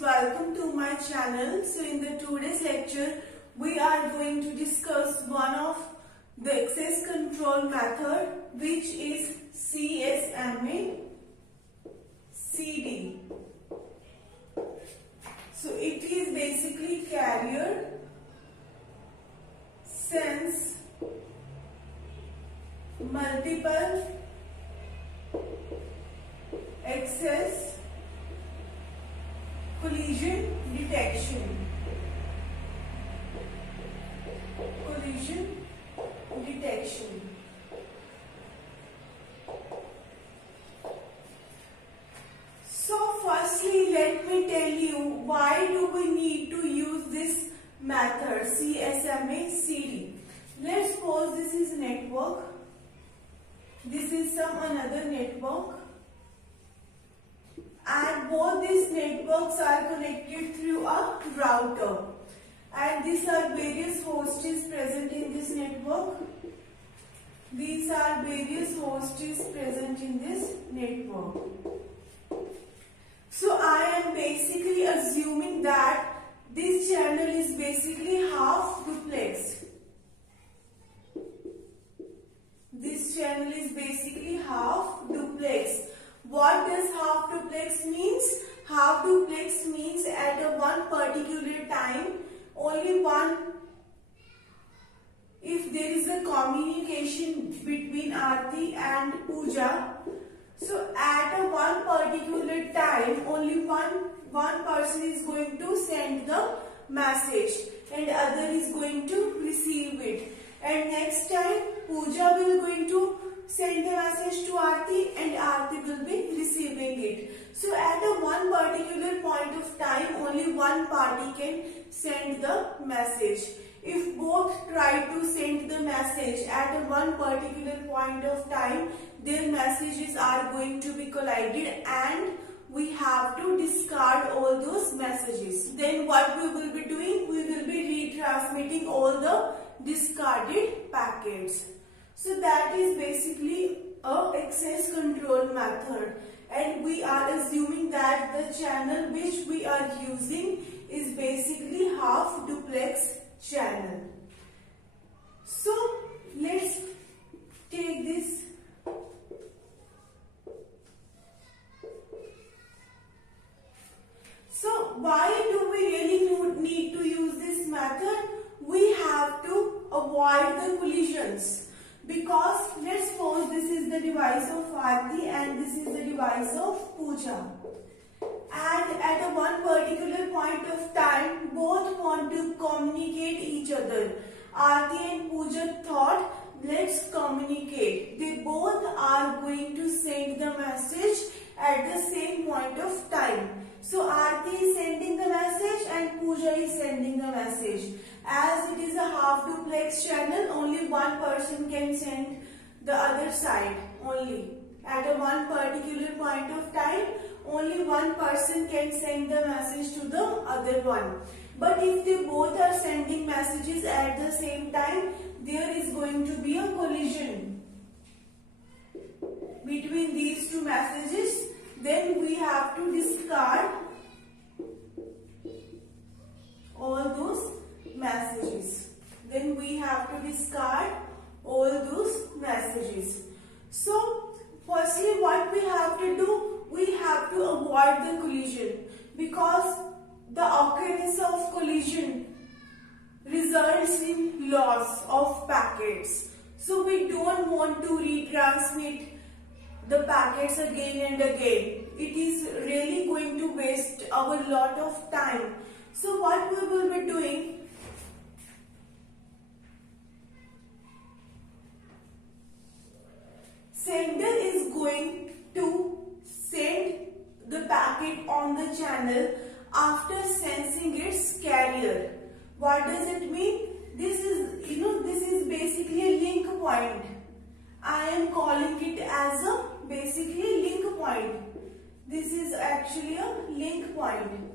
welcome to my channel. So in the today's lecture we are going to discuss one of the access control method, which is CSMA CD. So it is basically carrier sense multiple access collision detection. So firstly, let me tell you why do we need to use this method CSMA CD. Let's suppose this is network. This is some another network. And both these networks are connected through a router, and these are various hosts present in this network. These are various hosts present in this network. So I am basically assuming that this channel is basically half duplex. This channel is basically half duplex. What does half duplex means? Half duplex means at a one particular time, only one, if there is a communication between Aarti and Pooja, so at a one particular time, only one person is going to send the message and other is going to receive it. And next time Pooja will going to send the message to Aarti and Aarti will be receiving it. So at a one particular point of time, only one party can send the message. If both try to send the message at a one particular point of time, their messages are going to be collided and we have to discard all those messages. Then what we will be doing? We will be retransmitting all the discarded packets. So that is basically a access control method, and we are assuming that the channel which we are using is basically half duplex channel. So let's take this. So why do we really need to use this method? We have to avoid the collisions. Because let's suppose this is the device of Aarti and this is the device of Pooja. And at a one particular point of time, both want to communicate each other. Aarti and Pooja thought, let's communicate. They both are going to send the message at the same point of time. So Aarti is sending the message and Pooja is sending the message. As it is a half duplex channel, only one person can send the other side only. At a one particular point of time, only one person can send the message to the other one. But if they both are sending messages at the same time, there is going to be a collision between these two messages. Then we have to discard all those messages. So firstly, what we have to do? We have to avoid the collision, because the occurrence of collision results in loss of packets. So we don't want to retransmit the packets again and again. It is really going to waste our lot of time. So what we will be doing? Sender is going to send the packet on the channel after sensing its carrier. What does it mean? This is basically a link point. I am calling it as a basically link point. This is actually a link point.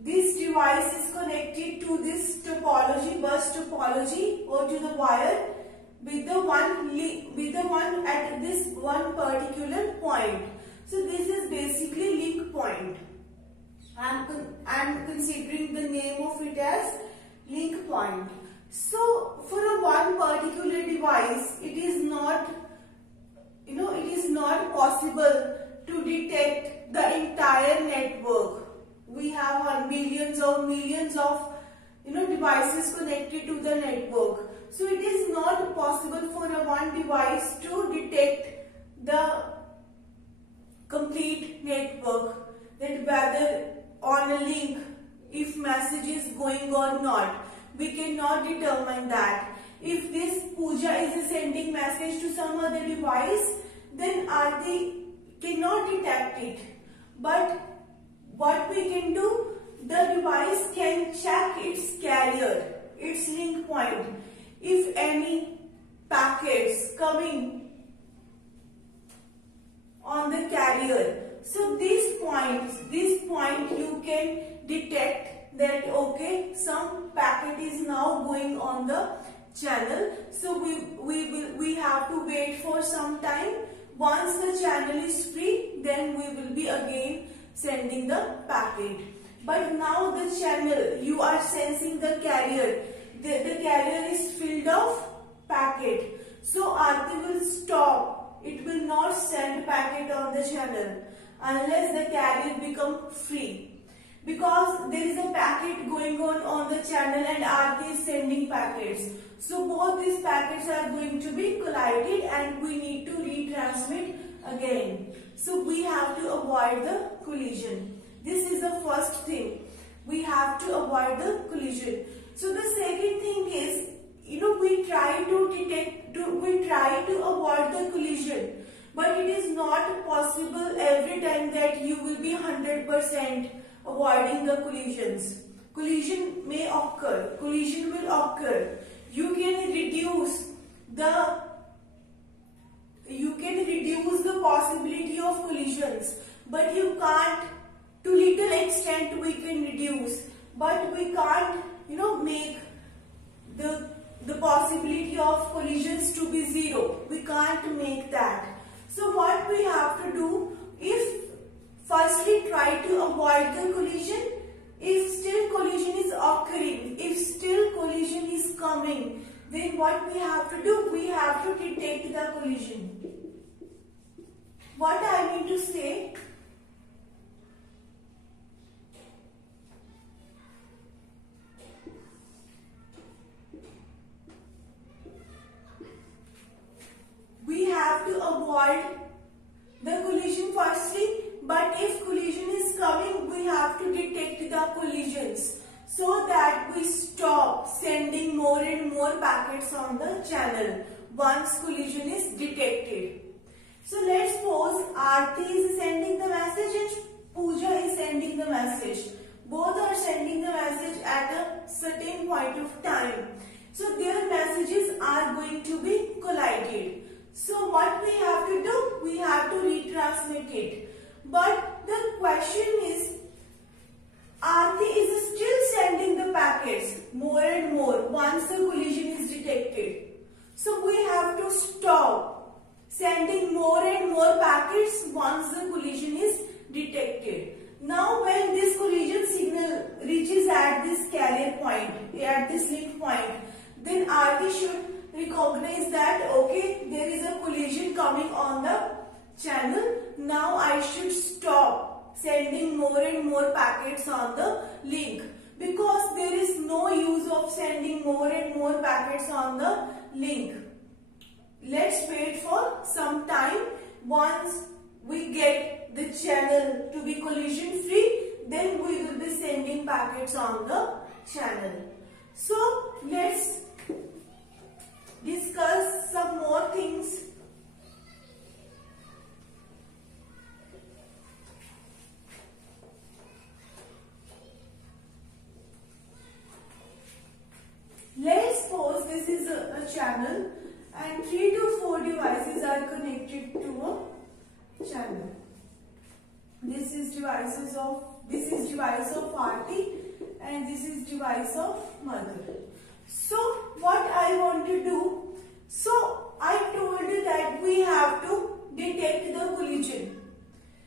This device is connected to this topology, bus topology, or to the wire with the one at this one particular point. So this is basically link link point. I'm considering the name of it as link point. So for a one particular device, it is not, it is not possible to detect the entire network. We have millions of devices connected to the network. So it is not possible for a one device to detect the complete network, that whether on a link if message is going or not. We cannot determine that. If this Pooja is sending message to some other device, then Aarti cannot detect it. But what we can do, the device can check its carrier, its link point. If any packets coming on the carrier, so this point you can detect that okay, some packet is now going on the channel. So we have to wait for some time. Once the channel is free, then we will be again sending the packet. But now the channel, you are sensing the carrier. The carrier is filled of packet. So Aarti will stop. It will not send packet on the channel unless the carrier become free. Because there is a packet going on the channel and Aarti is sending packets. So both these packets are going to be collided and we need to retransmit again. So we have to avoid the collision. This is the first thing. We have to avoid the collision. So the second thing is, we try to avoid the collision. But it is not possible every time that you will be 100% avoiding the collisions. Collision may occur. Collision will occur. You can reduce the possibility of collisions, but you can't. To little extent we can reduce, but we can't, make the possibility of collisions to be zero. We can't make that. So what we have to do is firstly try to avoid the collision. If still collision is occurring, if still collision is coming, then what we have to do? We have to detect the collision. What I mean to say, we have to avoid the collision firstly, but if collision is coming, we have to detect the collisions so that we stop sending more and more packets on the channel once collision is detected. So let's suppose Aarti is sending the message and Pooja is sending the message. Both are sending the message at a certain point of time. So their messages are going to be collided. So what we have to do? We have to retransmit it. But the question is, Aarti is still sending the packets more and more once the collision is detected. So we have to stop sending more and more packets once the collision is detected. Now when this collision signal reaches at this carrier point, at this link point, then Aarti should recognize that okay, there is a collision coming on the channel. Now I should stop sending more and more packets on the link, because there is no use of sending more and more packets on the link. Let's wait for some time. Once we get the channel to be collision free, then we will be sending packets on the channel. So let's discuss some more things. Let's suppose this is a channel and 3 to 4 devices are connected to a channel. This is device of Aarti and this is device of mother. So what I want to do, so I told you that we have to detect the collision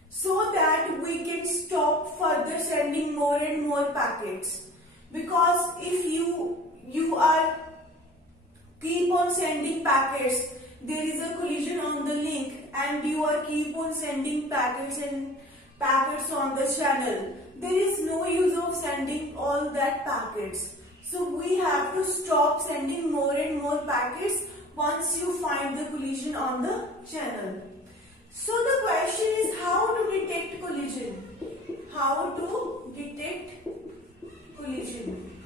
so that we can stop further sending more and more packets, because if you are keep on sending packets, there is a collision on the link and you are keep on sending packets and packets on the channel. There is no use of sending all that packets. So we have to stop sending more and more packets once you find the collision on the channel. So the question is how to detect collision. How to detect collision.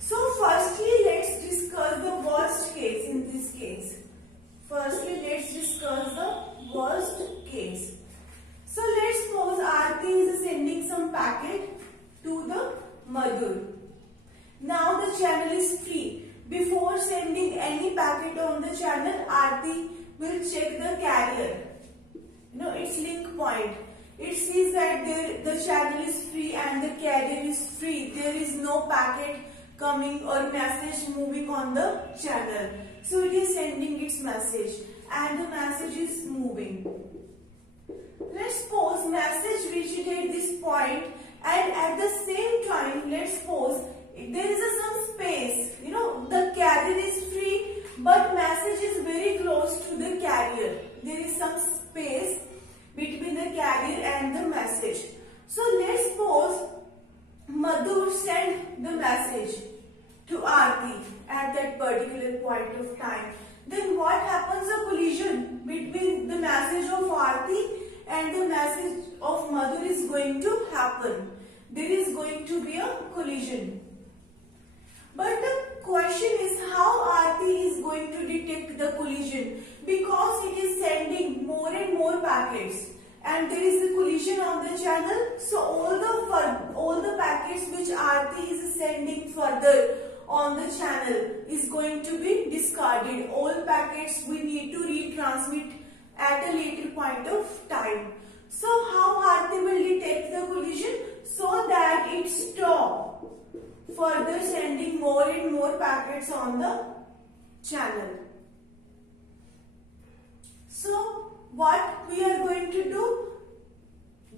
So firstly, let's discuss the worst case in this case. Firstly, let's discuss the worst case. So let's suppose Aarti is sending some packet to the Madhur. Now the channel is free. Before sending any packet on the channel, Aarti will check the carrier. Its link point. It sees that the channel is free and the carrier is free. There is no packet coming or message moving on the channel. So it is sending its message and the message is moving. Let's suppose message reached at this point, and at the same time, let's suppose there is some space. The carrier is free, but message is very close to the carrier. There is some space between the carrier and the message. So let's suppose Madhur sent the message to Aarti at that particular point of time. Then what happens? A collision between the message of Aarti and the message of Madhur is going to happen. There is going to be a collision. But the question is how Aarti is going to detect the collision, because it is sending more and more packets and there is a collision on the channel. So all the packets which Aarti is sending further on the channel is going to be discarded. All packets we need to retransmit at a later point of time. So how Aarti will detect the collision? So that it stops further sending more and more packets on the channel. So what we are going to do?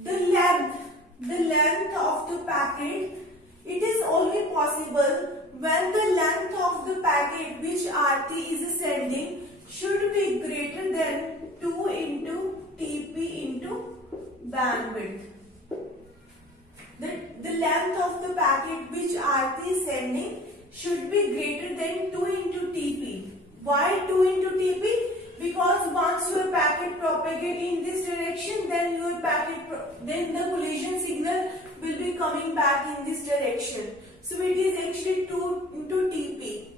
The length of the packet, it is only possible when the length of the packet which Aarti is sending should be greater than 2 into TP into bandwidth. The length of the packet which Aarti is sending should be greater than 2 into TP. Why 2 into TP? Because once your packet propagates in this direction, then the collision signal will be coming back in this direction. So it is actually 2 into TP.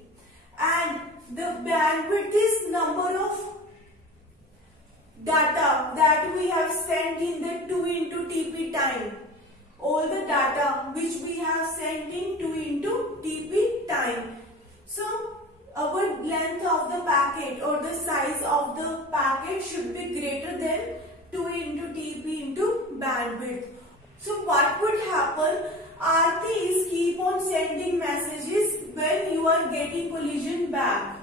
And the bandwidth is number of data that we have sent in the 2 into TP time. All the data which we have sent in 2 into TP time. So our length of the packet or the size of the packet should be greater than 2 into TP into bandwidth. So what would happen? Aarti is keep on sending messages when you are getting collision back.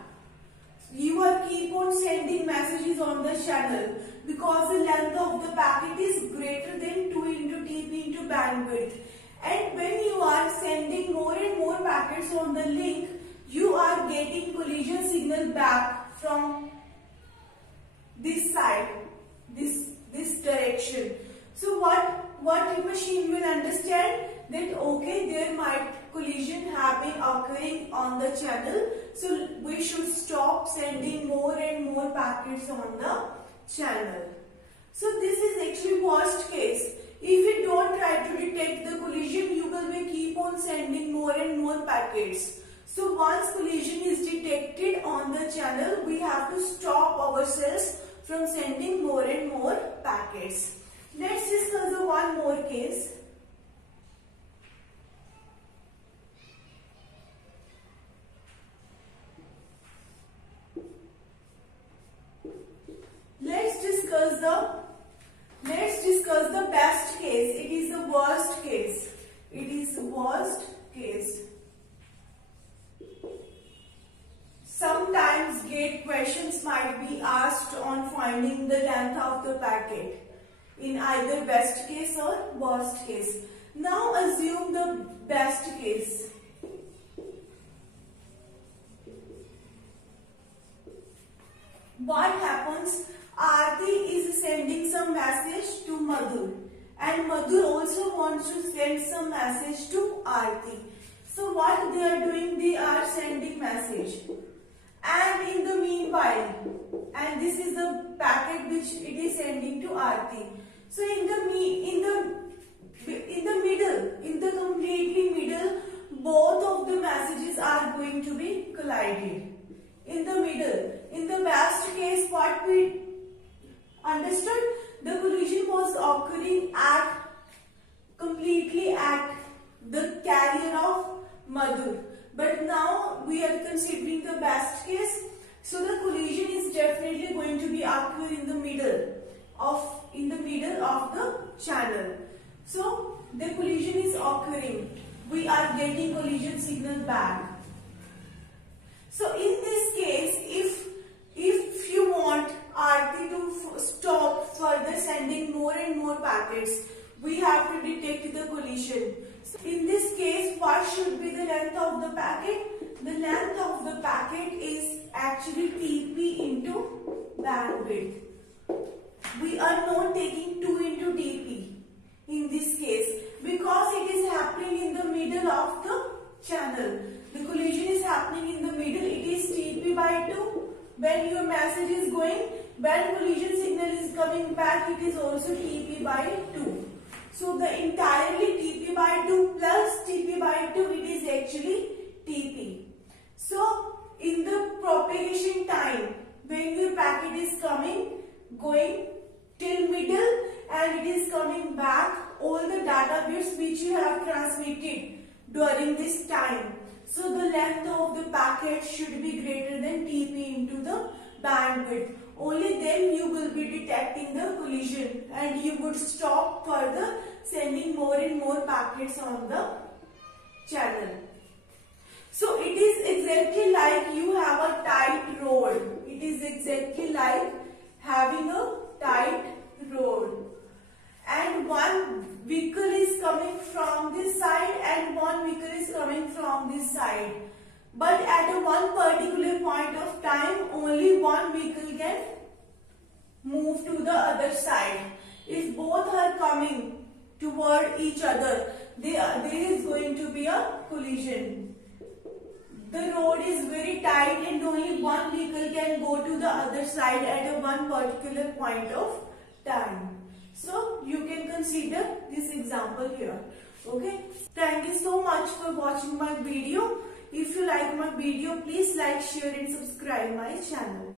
You are keep on sending messages on the channel because the length of the packet is greater than 2 into TP into bandwidth. And when you are sending more and more packets on the link, you are getting collision signal back from this side, this direction. So what the machine will understand that okay, there might collision have been occurring on the channel, so we should stop sending more and more packets on the channel. So this is actually worst case. If you don't try to detect the collision, you will be keep on sending more and more packets. So once collision is detected on the channel, we have to stop ourselves from sending more and more packets. Let's discuss one more case. Let's discuss the best case. It is the worst case. It is the worst case. Sometimes gate questions might be asked on finding the length of the packet in either best case or worst case. Now assume the best case. What happens? Aarti is sending some message to Madhur, and Madhur also wants to send some message to Aarti. So what they are doing? They are sending message. And in the meanwhile, and this is the packet which it is sending to Aarti. So in the completely middle, both of the messages are going to be collided. In the middle, in the best case, what we understood, the collision was occurring completely at the carrier of Madhur. But now we are considering the best case, so the collision is definitely going to be occur in the middle of the channel. So the collision is occurring. We are getting collision signal back. So in this case, if you want Aarti to stop further sending more and more packets, we have to detect the collision. So in this case, what should be the length of the packet? The length of the packet is actually TP into bandwidth. We are not taking 2 into TP in this case because it is happening in the middle of the channel. The collision is happening in the middle. It is TP by 2. When your message is going, when collision signal is coming back, it is also TP by 2. So the entirely TP by 2 plus TP by 2, it is actually TP. So in the propagation time, when your packet is going till middle and it is coming back, all the data bits which you have transmitted during this time. So the length of the packet should be greater than TP into the bandwidth. Only then you will be detecting the collision and you would stop further sending more and more packets on the channel. So it is exactly like you have a tight road. It is exactly like having a tight road. And one vehicle is coming from this side and one vehicle is coming from this side. But at a one particular point of time, only one vehicle can move to the other side. If both are coming toward each other, there is going to be a collision. The road is very tight and only one vehicle can go to the other side at a one particular point of time. So you can consider this example here. Okay. Thank you so much for watching my video. If you like my video, please like, share and subscribe my channel.